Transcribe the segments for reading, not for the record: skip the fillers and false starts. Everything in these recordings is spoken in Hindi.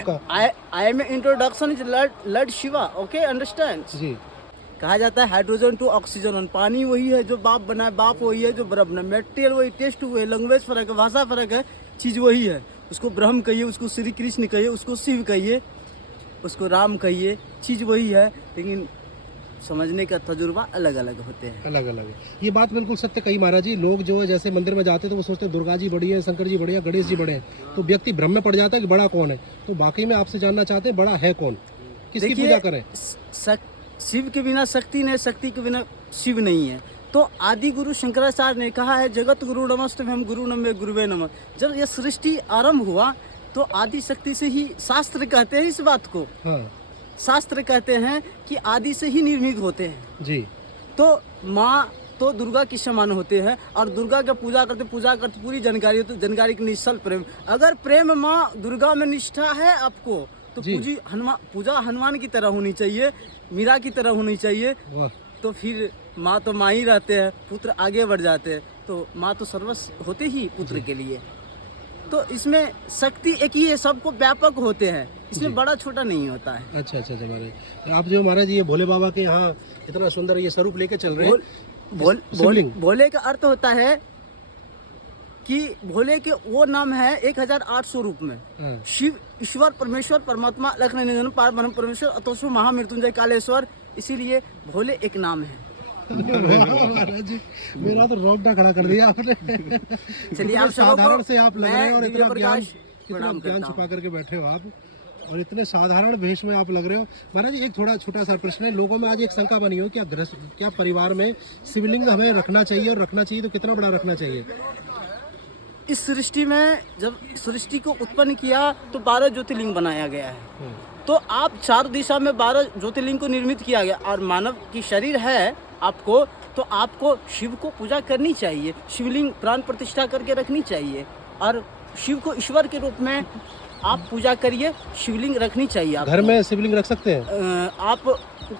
आपका? I am introduction is Lord Shiva, okay, understand जी। कहा जाता है हाइड्रोजन टू ऑक्सीजन, पानी वही है जो बाप बनाए, बाप वही है जो ब्रह्म बनाए, मेटेरियल वही, टेस्ट हुए, लैंग्वेज फर्क है, भाषा फर्क है, चीज़ वही है। उसको ब्रह्म कहिए, उसको श्री कृष्ण कहिए, उसको शिव कहिए, उसको राम कहिए, चीज़ वही है, लेकिन समझने का तजुर्बा अलग अलग होते हैं। अलग अलग है, ये बात बिल्कुल सत्य कही महाराज जी। लोग जो है जैसे मंदिर में जाते हैं तो वो सोचते हैं दुर्गा जी बड़ी है, शंकर जी बड़ी है, गणेश जी बड़े हैं, तो व्यक्ति भ्रम में पड़ जाता है कि बड़ा कौन है। तो बाकी में आपसे जानना चाहते हैं बड़ा है कौन, किसकी पूजा करें? शिव के बिना शक्ति नहीं, शक्ति के बिना शिव नहीं है। तो आदि गुरु शंकराचार्य ने कहा है जगत गुरु नमस्तुभ्यं गुरु नमः गुरुवे नमः। जब यह सृष्टि आरंभ हुआ तो आदि शक्ति से ही, शास्त्र कहते हैं इस बात को, हाँ। शास्त्र कहते हैं कि आदि से ही निर्मित होते हैं जी। तो माँ तो दुर्गा के समान होते हैं और दुर्गा का पूजा करते पूरी जानकारी हो, तो जानकारी की निश्चल प्रेम। अगर प्रेम माँ दुर्गा में निष्ठा है आपको तो पूजा हनुमान की तरह होनी चाहिए, मीरा की तरह होनी चाहिए। तो फिर माँ तो माँ ही रहते हैं, पुत्र आगे बढ़ जाते हैं, तो माँ तो सर्वस्व होते ही पुत्र के लिए। तो इसमें शक्ति एक ही है, सबको व्यापक होते हैं, इसमें बड़ा छोटा नहीं होता है। अच्छा अच्छा अच्छा महाराज, आप जो महाराज ये भोले बाबा के यहाँ इतना सुंदर ये स्वरूप लेके चल रहे हैं। भोले का अर्थ होता है कि भोले के वो नाम है 1800 रूप में। शिव, ईश्वर, परमेश्वर, परमात्मा, लक्ष्मी निधन, पार ब्रह्म परमेश्वर, अतोषो महामृत्युंजय कालेश्वर, इसीलिए भोले एक नाम है। महाराज जी मेरा तो रोंगटा खड़ा कर दिया आपने। चलिए आप साधारण से आप लग रहे हैं और इतना ज्ञान छुपा छुपा करके बैठे हो आप, और इतने साधारण भेष में आप लग रहे हो। महाराज जी एक थोड़ा छोटा सा प्रश्न है, लोगों में आज एक शंका बनी हो क्या परिवार में शिवलिंग हमें रखना चाहिए, और रखना चाहिए तो कितना बड़ा रखना चाहिए? इस सृष्टि में जब सृष्टि को उत्पन्न किया तो 12 ज्योतिर्लिंग बनाया गया है। तो आप 4 दिशा में 12 ज्योतिर्लिंग को निर्मित किया गया, और मानव की शरीर है आपको, तो आपको शिव को पूजा करनी चाहिए, शिवलिंग प्राण प्रतिष्ठा करके रखनी चाहिए, और शिव को ईश्वर के रूप में आप पूजा करिए, शिवलिंग रखनी चाहिए। आप घर में शिवलिंग रख सकते हैं? आप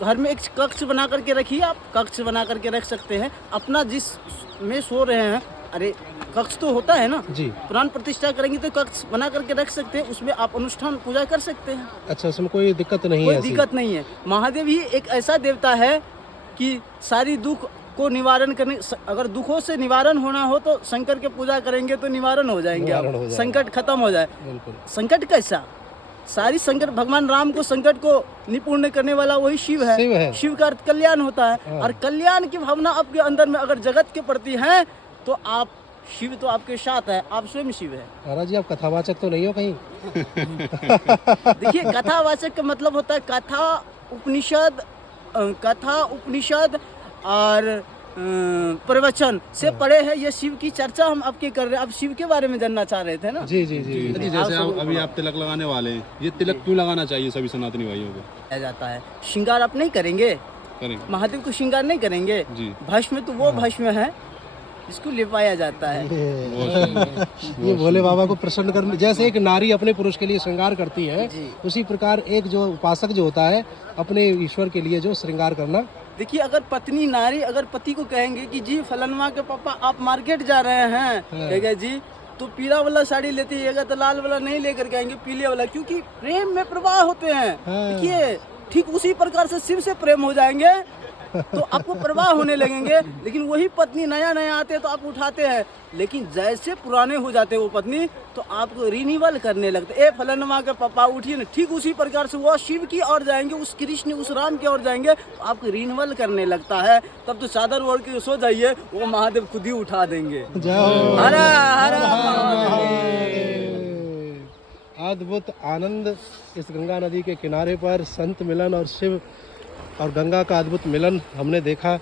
घर में एक कक्ष बना करके रखिए, आप कक्ष बना करके रख सकते हैं, अपना जिस में सो रहे हैं, अरे कक्ष तो होता है ना जी, प्राण प्रतिष्ठा करेंगे तो कक्ष बना करके रख सकते हैं, उसमें आप अनुष्ठान पूजा कर सकते हैं। अच्छा, उसमें कोई दिक्कत नहीं है? कोई दिक्कत नहीं है। महादेव ही एक ऐसा देवता है कि सारी दुख को निवारण करने, अगर दुखों से निवारण होना हो तो शंकर के पूजा करेंगे तो निवारण हो जाएंगे, संकट खत्म हो जाए। संकट कैसा, सारी संकट, भगवान राम को संकट को निपूर्ण करने वाला वही शिव है। शिव का अर्थ कल्याण होता है, और कल्याण की भावना आपके अंदर में अगर जगत के प्रति है तो आप शिव तो आपके साथ है, आप स्वयं शिव है। महाराज जी आप कथावाचक तो नहीं हो कहीं? देखिए कथावाचक का मतलब होता है कथा उपनिषद और प्रवचन से पढ़े है। ये शिव की चर्चा हम आपके कर रहे हैं, आप शिव के बारे में जानना चाह रहे थे ना? जी जी जी, जी जैसे अभी आप तिलक लगाने वाले हैं, ये तिलक क्यों लगाना चाहिए सभी सनातनी भाइयों को? जाता है श्रृंगार आप नहीं करेंगे, महादेव को श्रृंगार नहीं करेंगे, भस्म तो वो भस्म है इसको लिपाया जाता है। ये भोले बाबा को प्रसन्न करने, जैसे एक नारी अपने पुरुष के लिए श्रृंगार करती है, उसी प्रकार एक जो उपासक जो होता है अपने ईश्वर के लिए जो श्रृंगार करना। देखिए अगर पत्नी नारी अगर पति को कहेंगे कि जी फलनवा के पापा आप मार्केट जा रहे हैं, कहेगा जी तो पीला वाला साड़ी लेते हैं, तो लाल वाला नहीं लेकर के आएंगे, पीले वाला, क्योंकि प्रेम में प्रवाह होते हैं। देखिए ठीक उसी प्रकार से शिव से प्रेम हो जाएंगे तो आपको प्रवाह होने लगेंगे। लेकिन वही पत्नी नया नया आते हैं तो आप उठाते हैं, लेकिन जैसे पुराने हो जाते हैं वो पत्नी तो आपको रिन्यूअल करने लगते, ए फलनवा के पापा उठिए ना। ठीक उसी प्रकार से वो शिव की ओर जाएंगे, उस कृष्ण उस राम की ओर जाएंगे तो आपको रिन्यूअल करने लगता है। तब तो चादर ओढ़ के सो जाइए, वो महादेव खुद ही उठा देंगे। हरा हरा अद्भुत आनंद इस गंगा नदी के किनारे पर संत मिलन और शिव और गंगा का अद्भुत मिलन हमने देखा।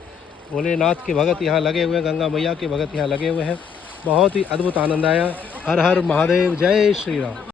भोलेनाथ के भगत यहाँ लगे हुए हैं, गंगा मैया के भगत यहाँ लगे हुए हैं, बहुत ही अद्भुत आनंद आया। हर हर महादेव, जय श्री राम।